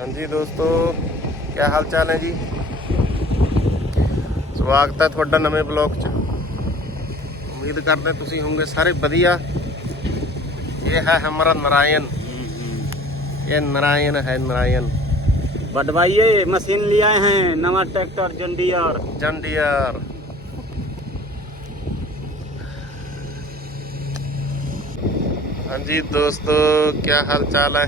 ਹਾਂਜੀ ਦੋਸਤੋ ਕੀ ਹਾਲ ਚਾਲ ਹੈ ਜੀ? ਸਵਾਗਤ ਹੈ ਤੁਹਾਡਾ ਨਵੇਂ ਬਲੌਗ 'ਚ। ਉਮੀਦ ਕਰਦੇ ਤੁਸੀਂ ਹੋਵੋਗੇ ਸਾਰੇ ਵਧੀਆ। ਇਹ ਹੈ ਹਮਾਰਾ ਨਰਾਇਣ। ये नारायण है नारायण बट भाई मशीन लिया है नवा ट्रैक्टर जंडियर जंडियर हाँ जी दोस्तों क्या हाल चाल है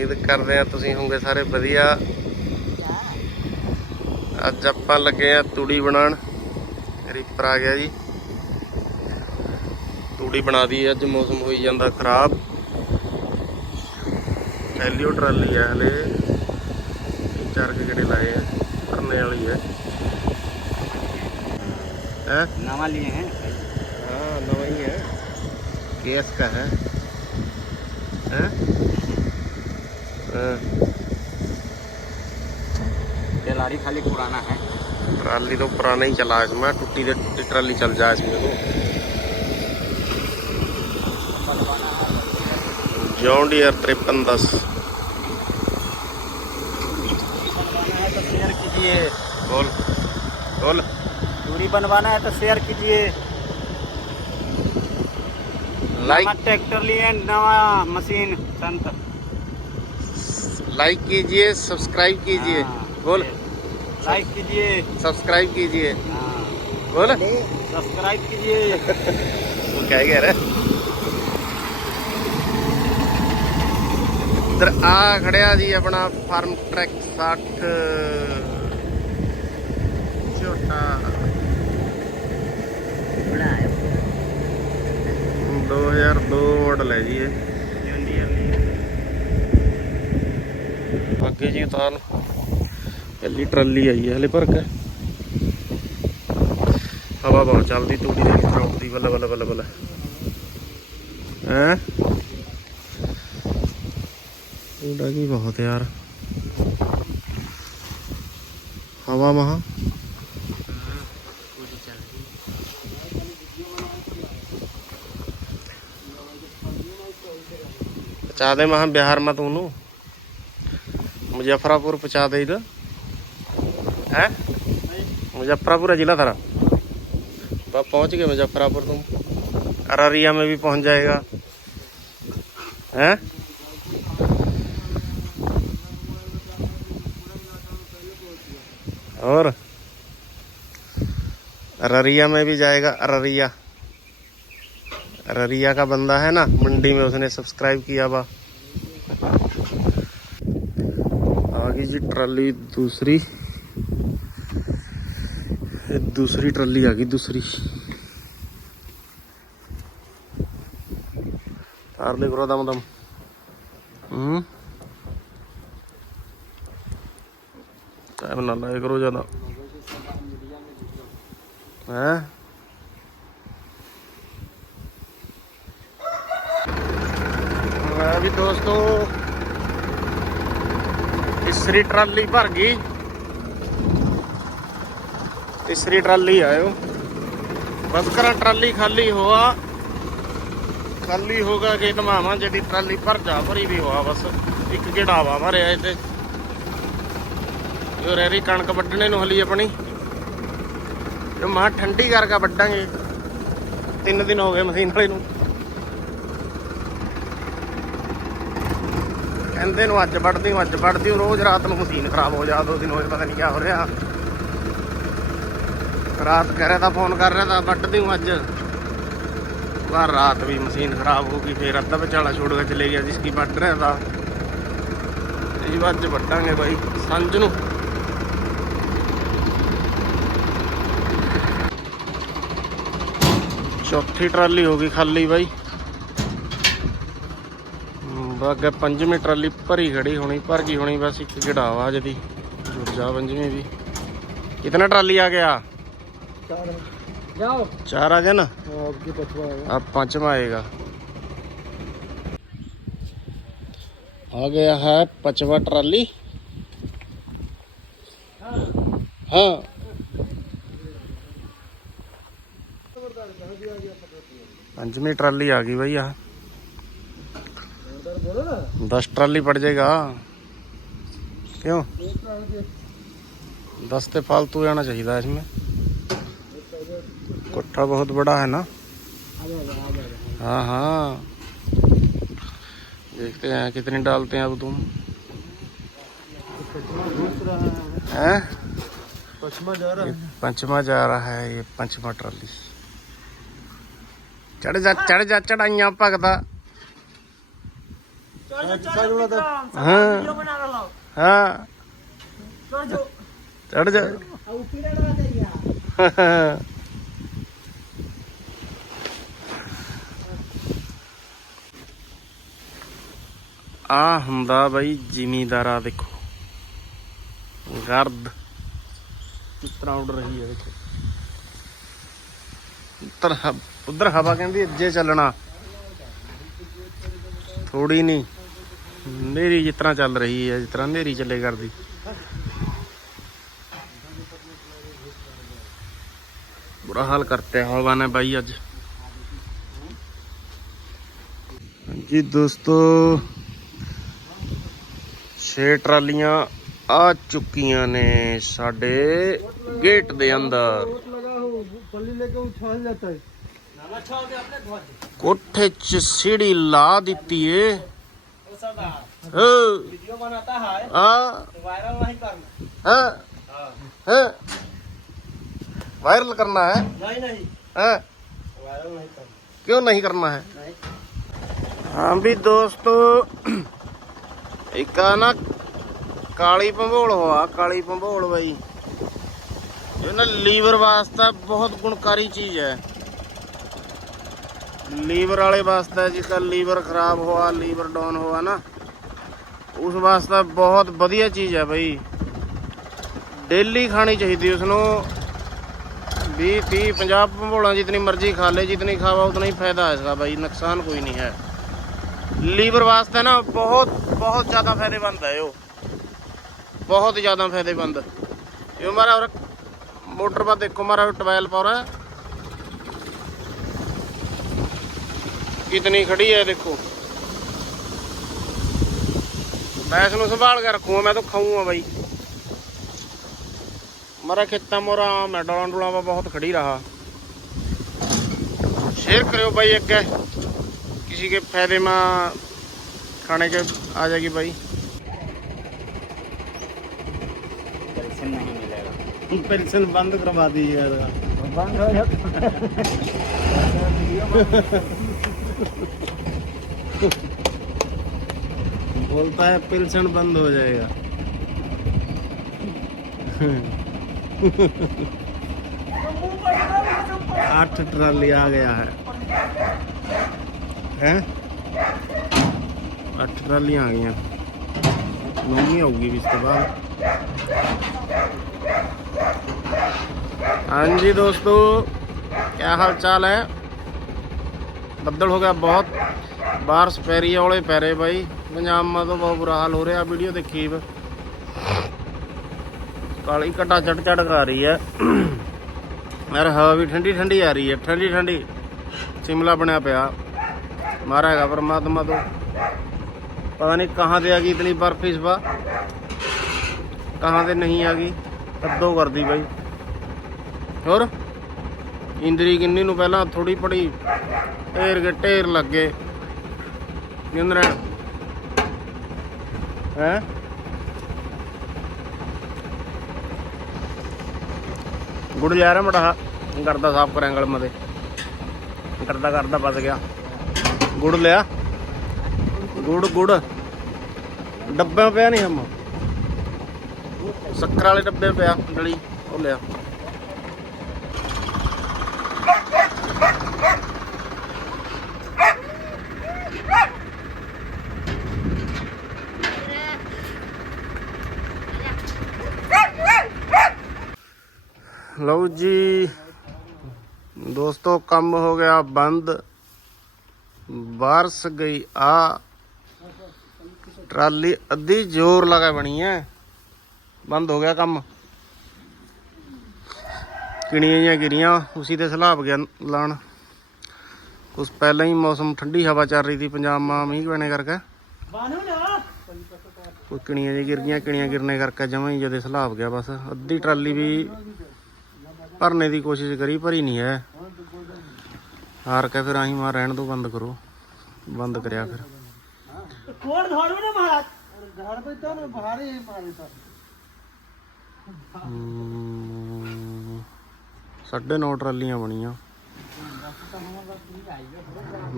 ਉਮੀਦ ਕਰਦੇ ਆ ਤੁਸੀਂ ਹੋਵੋਗੇ ਸਾਰੇ ਵਧੀਆ ਅੱਜ ਆਪਾਂ ਲੱਗੇ ਆ ਤੂੜੀ ਬਣਾਉਣ ਰੀਪਰ ਆ ਗਿਆ ਜੀ ਤੂੜੀ ਬਣਾ ਦੀ ਅੱਜ ਮੌਸਮ ਹੋਈ ਜਾਂਦਾ ਖਰਾਬ ਐਲੀਓ ਟਰਾਲੀ ਆ ਹਲੇ ਚਾਰ ਕੇ ਗੇੜੇ ਲਾਏ ਆ ਭਰਨੇ ਵਾਲੀ ਹੈ ਹੈ नवा लिए हैं हाँ नवा ही है केस का है हैं हाँ, टेलारी खाली पुराना है ट्राली तो पुराना ही चला इसमें टूटी से टूटी ट्राली चल जाए इसमें तो जॉन डियर तिरपन दस बनवाना है तो शेयर कीजिए बोल बोल दूरी बनवाना है तो शेयर कीजिए लाइक नवा ट्रैक्टर लिए हैं, नवा मशीन संत लाइक कीजिए सब्सक्राइब कीजिए हाँ, बोल लाइक कीजिए सब्सक्राइब कीजिए हाँ, बोल सब्सक्राइब कीजिए ਤੂੰ ਕਹਿ ਗਿਆ ਰੇ ਇਧਰ ਆ ਖੜਿਆ ਜੀ ਆਪਣਾ ਫਾਰਮ ਟਰੈਕ 60 ਛੋਟਾ 2002 ਮਾਡਲ ਹੈ ਜੀ ਇਹ ਅੱਗੇ ਜੀ ਉਤਾਰ ਪਹਿਲੀ ਟਰਾਲੀ ਆਈ ਹੈ, ਹਲੇ ਭਰ ਕੇ। ਹਵਾ ਬਹੁਤ ਚੱਲਦੀ, ਤੂੜੀ ਦੇ ਵਿੱਚ ਰੌਂਦੀ ਬੱਲੇ ਬੱਲੇ ਬੱਲੇ ਬੱਲੇ। ਹੈ? ਤੂੜਾ ਕੀ ਬਹੁਤ ਯਾਰ। ਹਵਾ ਮਹਾ। ਪਹੁੰਚਾ ਦੇ ਮਹਾ ਬਿਹਾਰ ਮਾ मुजफ्फरपुर पहुँचा दे है? मुजफ्फरपुर जिला था ना तो पहुँच गए मुजफ्फरपुर तुम। अररिया में भी पहुँच जाएगा। हैं? और? अररिया में भी जाएगा, अररिया। अररिया का बंदा है ना, मंडी में उसने सब्सक्राइब किया बा। ਜੀ ਟਰਾਲੀ ਦੂਸਰੀ। ਇਹ ਦੂਸਰੀ ਟਰਾਲੀ ਆ ਗਈ ਦੂਸਰੀ। ਤਾਰ ਲੈ ਕਰੋ ਦਮ ਦਮ ਹੂੰ। ਟਾਈਮ ਨਾ ਲਾਇਆ ਕਰੋ ਜ਼ਿਆਦਾ। ਹੈ? ਵੀ ਦੋਸਤੋ ਤੀਸਰੀ ਟਰਾਲੀ ਭਰ ਗਈ। ਤੀਸਰੀ ਟਰਾਲੀ ਆਇਓ। ਬਸਕਰਾ ਟਰਾਲੀ ਖਾਲੀ ਹੋਆ। ਖਾਲੀ ਹੋਗਾ ਕਿ ਧਮਾਵਾ ਜਿਹੜੀ ਟਰਾਲੀ ਭਰ ਜਾ, ਭਰੀ ਵੀ ਹੋਆ ਬਸ। ਇੱਕ ਘਿੜਾਵਾ ਮਾਰਿਆ ਇੱਥੇ। ਜੋ ਰੈਰੀ ਕਣਕ ਵੱਢਣੇ ਨੂੰ ਹਲੀ ਆਪਣੀ। ਜੋ ਮਾਂ ਠੰਡੀ ਕਰਕੇ ਵੱਢਾਂਗੇ। ਤਿੰਨ ਦਿਨ ਹੋ ਗਏ ਮਸ਼ੀਨ ਵਾਲੇ ਨੂੰ। ਕਹਿੰਦੇ ਨੂੰ ਅੱਜ ਵੱਢਦੀ ਨੂੰ ਅੱਜ ਵੱਢਦੀ ਨੂੰ ਰੋਜ਼ ਰਾਤ ਨੂੰ ਮਸ਼ੀਨ ਖਰਾਬ ਹੋ ਜਾ, ਦੋ ਦਿਨ ਹੋਏ, ਪਤਾ ਨਹੀਂ ਕੀ ਹੋ ਰਿਹਾ। ਰਾਤ ਕਹਿ ਰਿਹਾ ਤਾਂ ਫੋਨ ਕਰ ਰਿਹਾ ਤਾਂ ਵੱਢ ਦਿਉ ਅੱਜ। ਪਰ ਰਾਤ ਵੀ ਮਸ਼ੀਨ ਖਰਾਬ ਹੋ ਗਈ, ਫੇਰ ਅੱਧਾ ਵਿਚਾਲਾ ਛੋੜ ਕੇ ਚਲੇ ਗਿਆ ਜਿਸ ਕੀ ਵੱਢ ਰਿਹਾ ਤਾਂ। ਇਹ ਅੱਜ ਵੱਢਾਂਗੇ ਬਾਈ ਸੰਜ ਨੂੰ। ਚੌਥੀ ਟਰਾਲੀ ਹੋ ਗਈ ਖਾਲੀ ਬਾਈ। ਬਾਗਾ ਪੰਜਵੀਂ ਟਰਾਲੀ ਭਰੀ ਖੜੀ ਹੋਣੀ ਭਰ ਗਈ ਹੋਣੀ ਬਸ ਇੱਕ ਗੜਾਵਾ ਜਦੀ ਜੁੜ ਜਾ ਪੰਜਵੀਂ ਵੀ ਕਿਤਨਾ ਟਰਾਲੀ ਆ ਗਿਆ जाओ चार आ गया ना आपकी पछुआ अब पांचवा आएगा आ गया है पचवा ट्राली हाँ ਪੰਜਵੀਂ ਟਰਾਲੀ ਆ ਗਈ ਬਈ ਆ दस ट्राली पड़ जाएगा क्यों दस ते फालतू जाना चाहिए इसमें कोठा बहुत बड़ा है ना हाँ हाँ देखते हैं कितनी डालते हैं अब तुम हैं पचमा जा रहा ये पंचमा जा रहा है ये पंचमा ट्राली चढ़ जा चढ़ जा चढ़ाइया भगता हाँ हाँ चढ़ जा ਆ ਹੁੰਦਾ ਬਈ ਜ਼ਿਮੀਦਾਰਾ ਦੇਖੋ ਗਰਦ ਕਿਸ ਤਰ੍ਹਾਂ ਉੱਡ ਰਹੀ ਹੈ ਦੇਖੋ ਉੱਤਰ ਹ- ਉੱਧਰ ਹਵਾ ਕਹਿੰਦੀ ਅੱਜੇ ਚੱਲਣਾ ਥੋੜੀ ਨਹੀਂ ਨੇਰੀ ਜਿਸ ਤਰ੍ਹਾਂ ਚੱਲ ਰਹੀ ਹੈ, ਜਿਸ ਤਰ੍ਹਾਂ ਨੇਰੀ ਚੱਲੇ ਕਰਦੀ। ਬੁਰਾ ਹਾਲ ਕਰਤੇ ਹਵਾ ਨੇ ਬਾਈ ਅੱਜ। ਜੀ ਦੋਸਤੋ, ਛੇ ਟਰਾਲੀਆਂ ਆ ਚੁੱਕੀਆਂ ਨੇ ਸਾਡੇ ਗੇਟ ਦੇ ਅੰਦਰ। ਕੋਠੇ 'ਚ ਸੀੜੀ ਲਾ ਦਿੱਤੀ ਏ। ਹਾਂ वीडियो बनाता है ਹਾਂ तो वायरल नहीं करना ਹਾਂ हाँ ਹਾਂ ਵਾਇਰਲ ਕਰਨਾ ਹੈ नहीं नहीं ਹਾਂ वायरल नहीं करना ਕਿਉਂ ਨਹੀਂ ਕਰਨਾ ਹੈ नहीं ਹਾਂ ਵੀ ਦੋਸਤੋ ਇੱਕ ਆ ਨਾ ਕਾਲੀ ਭੰਬੋਲ ਹੋਆ ਕਾਲੀ ਭੰਬੋਲ ਬਈ ਇਹ ਨਾ ਲੀਵਰ ਵਾਸਤੇ ਬਹੁਤ ਗੁਣਕਾਰੀ ਚੀਜ਼ ਹੈ ਲੀਵਰ ਵਾਲੇ ਵਾਸਤੇ ਜਿਸਦਾ ਲੀਵਰ ਖਰਾਬ ਹੋਆ ਲੀਵਰ ਡਾਊਨ ਹੋਆ ਨਾ ਉਸ ਵਾਸਤੇ ਬਹੁਤ ਵਧੀਆ ਚੀਜ਼ ਹੈ ਬਈ ਡੇਲੀ ਖਾਣੀ ਚਾਹੀਦੀ ਉਸ ਨੂੰ 20 30 50 ਭੰਬੋਲਾਂ ਜਿਤਨੀ ਮਰਜ਼ੀ ਖਾ ਲੇ ਜਿਤਨੀ ਖਾਵਾ ਉਤਨਾ ਹੀ ਫਾਇਦਾ ਹੈ इसका भाई नुकसान कोई नहीं है ਲੀਵਰ ਵਾਸਤੇ ਨਾ ਬਹੁਤ ਬਹੁਤ ਜ਼ਿਆਦਾ ਫਾਇਦੇਮੰਦ ਹੈ ਉਹ ਬਹੁਤ ਜ਼ਿਆਦਾ ਫਾਇਦੇਮੰਦ ਇਹ ਹਮਾਰਾ और मोटर पर देखो हमारा ट्वेल्व पर है कितनी खड़ी है देखो मैं इसमें संभाल कर रखूँगा मैं तो खाऊंगा भाई हमारा खेता मोरा मैं डोला डोला बहुत खड़ी रहा शेयर करो भाई एक किसी के फायदे में खाने के आ जाएगी भाई पेंशन नहीं मिलेगा पेंशन बंद करवा दी यार बंद हो जाता बोलता है पेंशन बंद हो जाएगा। आठ ट्राली आ गया है। हैं? आठ ट्रालियाँ आ गई नौवीं होगी भी इसके बाद। हाँ जी दोस्तों, क्या हाल चाल है? ਬੱਦਲ ਹੋ ਗਿਆ ਬਹੁਤ। ਬਾਰਿਸ਼ ਪੈ ਰਹੀ ਹੈ ਔਲੇ ਪੈ ਰਹੇ ਬਾਈ। ਪੰਜਾਬ ਤੋਂ ਬਹੁਤ ਬੁਰਾ ਹਾਲ ਹੋ ਰਿਹਾ, ਵੀਡੀਓ ਦੇਖੀ ਬ। ਕਾਲੀ ਘਟਾ ਚੜ ਚੜ ਕਰਾ ਰਹੀ ਹੈ ਯਾਰ ਹਵਾ ਵੀ ਠੰਡੀ ਠੰਡੀ ਆ ਰਹੀ ਹੈ ਠੰਡੀ ਠੰਡੀ। ਸ਼ਿਮਲਾ ਬਣਿਆ ਪਿਆ। ਮਾਰਾ ਹੈਗਾ ਪਰਮਾਤਮਾ ਤੋਂ। ਪਤਾ ਨਹੀਂ ਕਹਾਂ ਤੇ ਆ ਗਈ ਇਤਨੀ ਬਰਫ ਇਸ ਬਾ ਕਹਾਂ ਤੇ ਨਹੀਂ ਆ ਗਈ। ਅੱਧੋ ਕਰਦੀ ਬਾਈ। ਹੋਰ? ਇੰਦਰੀ ਕਿੰਨੀ ਨੂੰ ਪਹਿਲਾਂ ਥੋੜੀ ਪੜੀ ਢੇਰ ਕੇ ਢੇਰ ਲੱਗੇ ਜਿੰਦਰਾ ਹੈ? ਗੁੜ ਜਾ ਰਿਹਾ ਮੜਾ ਕਰਦਾ ਸਾਫ਼ ਕਰਾਂ ਗਲ ਮਦੇ ਕਰਦਾ ਕਰਦਾ ਫਸ ਗਿਆ। ਗੁੜ ਲਿਆ। ਗੁੜ ਗੁੜ। ਡੱਬਿਆਂ ਪਿਆ ਨਹੀਂ ਹਮ। ਸ਼ੱਕਰ ਵਾਲੇ ਡੱਬੇ ਪਿਆ, ਡਲੀ। ਉਹ ਲਿਆ। ਲਓ ਜੀ। ਦੋਸਤੋ ਕੰਮ ਹੋ ਗਿਆ ਬੰਦ। ਬਾਰਸ ਗਈ ਆ। ਟਰਾਲੀ ਅੱਧੀ ਜ਼ੋਰ ਲਗਾ ਬਣੀ ਹੈ ਬੰਦ ਹੋ ਗਿਆ ਕੰਮ। ਕਿਣੀਆਂ ਜਿਹੀਆਂ ਗਿਰੀਆਂ ਉਸੇ ਤੇ ਸਲਾਬ ਗਿਆ ਲਾਣ। ਕੁਛ ਪਹਿਲਾਂ ਹੀ ਮੌਸਮ ਠੰਡੀ ਹਵਾ ਚੱਲ ਰਹੀ ਸੀ ਪੰਜਾਬ ਮਾ ਮੀਂਹ ਪੈਣੇ ਕਰਕੇ। ਕੋਈ ਕਿਣੀਆਂ ਜੀ ਗਿਰ ਗਈਆਂ ਕਿਣੀਆਂ ਗਿਰਨੇ ਕਰਕੇ ਜਮਾਂ ਹੀ ਜਦੇ ਸਲਾਬ ਗਿਆ ਬਸ। ਅੱਧੀ ਟਰਾਲੀ ਵੀ ਭਰਨੇ ਦੀ ਕੋਸ਼ਿਸ਼ ਕਰੀ ਭਰੀ ਨਹੀਂ ਹੈ। ਹਾਰ ਕੇ ਫਿਰ ਆਹੀ ਮਾਰ ਰਹਿਣ ਤੋਂ ਬੰਦ ਕਰੋ। ਬੰਦ ਕਰਿਆ ਫਿਰ। ਕੋੜ ਧੋੜੋ ਨਾ ਮਹਾਰਾਜ। ਘਰ ਪੇ ਤਾਂ ਬਾਹਰੇ ਮਾਰੇ ਤਾਂ 9.5 ਟਰਾਲੀਆਂ ਬਣੀਆਂ।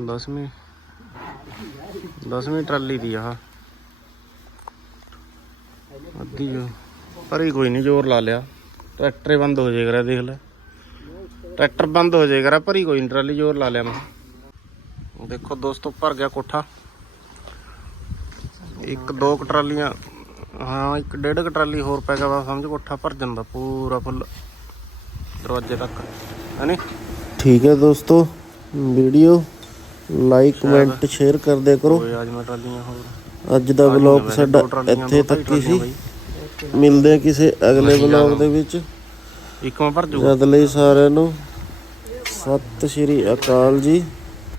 10ਵੀਂ 10ਵੀਂ ਟਰਾਲੀ ਦੀ ਆਹ। ਅੱਧੀ ਜੋ ਪਰ ਹੀ ਕੋਈ ਨਹੀਂ ਜ਼ੋਰ ਲਾ ਲਿਆ। ਟਰੈਕਟਰ ਬੰਦ ਹੋ ਜਾਏਗਾ ਕਰਾ ਦੇਖ ਲੈ। ਟਰੈਕਟਰ ਬੰਦ ਹੋ ਜਾਏਗਾ ਹੀ ਕੋਈ ਟਰਾਲੀ ਜ਼ੋਰ ਲਾ ਲਿਆ ਮੈਂ। ਦੇਖੋ ਦੋਸਤੋ ਭਰ ਗਿਆ ਕੋਠਾ। ਇੱਕ ਦੋ ਟਰਾਲੀਆਂ ਹਾਂ ਇੱਕ ਡੇਢ ਕੁ ਟਰਾਲੀ ਹੋਰ ਪੈ ਗਿਆ ਵਾ ਸਮਝ ਕੋਠਾ ਭਰ ਜਾਂਦਾ ਪੂਰਾ ਫੁੱਲ। ਦਰਵਾਜ਼ੇ ਤੱਕ ਹੈਨੀ ਠੀਕ ਹੈ ਦੋਸਤੋ ਵੀਡੀਓ ਲਾਈਕ ਕਮੈਂਟ ਸ਼ੇਅਰ ਕਰ ਦਿਆ ਕਰੋ। ਅੱਜ ਦਾ ਵਲੌਗ ਸਾਡਾ ਇੱਥੇ ਤੱਕ ਹੀ ਸੀ। ਮਿਲਦੇ ਆ ਕਿਸੇ ਅਗਲੇ ਵਲੌਗ ਦੇ ਵਿੱਚ। ਇੱਕ ਮੈਂ ਭਰ ਜੂਗਾ ਜਦ ਲਈ ਸਾਰਿਆਂ ਨੂੰ। ਸਤਿ ਸ਼੍ਰੀ ਅਕਾਲ ਜੀ।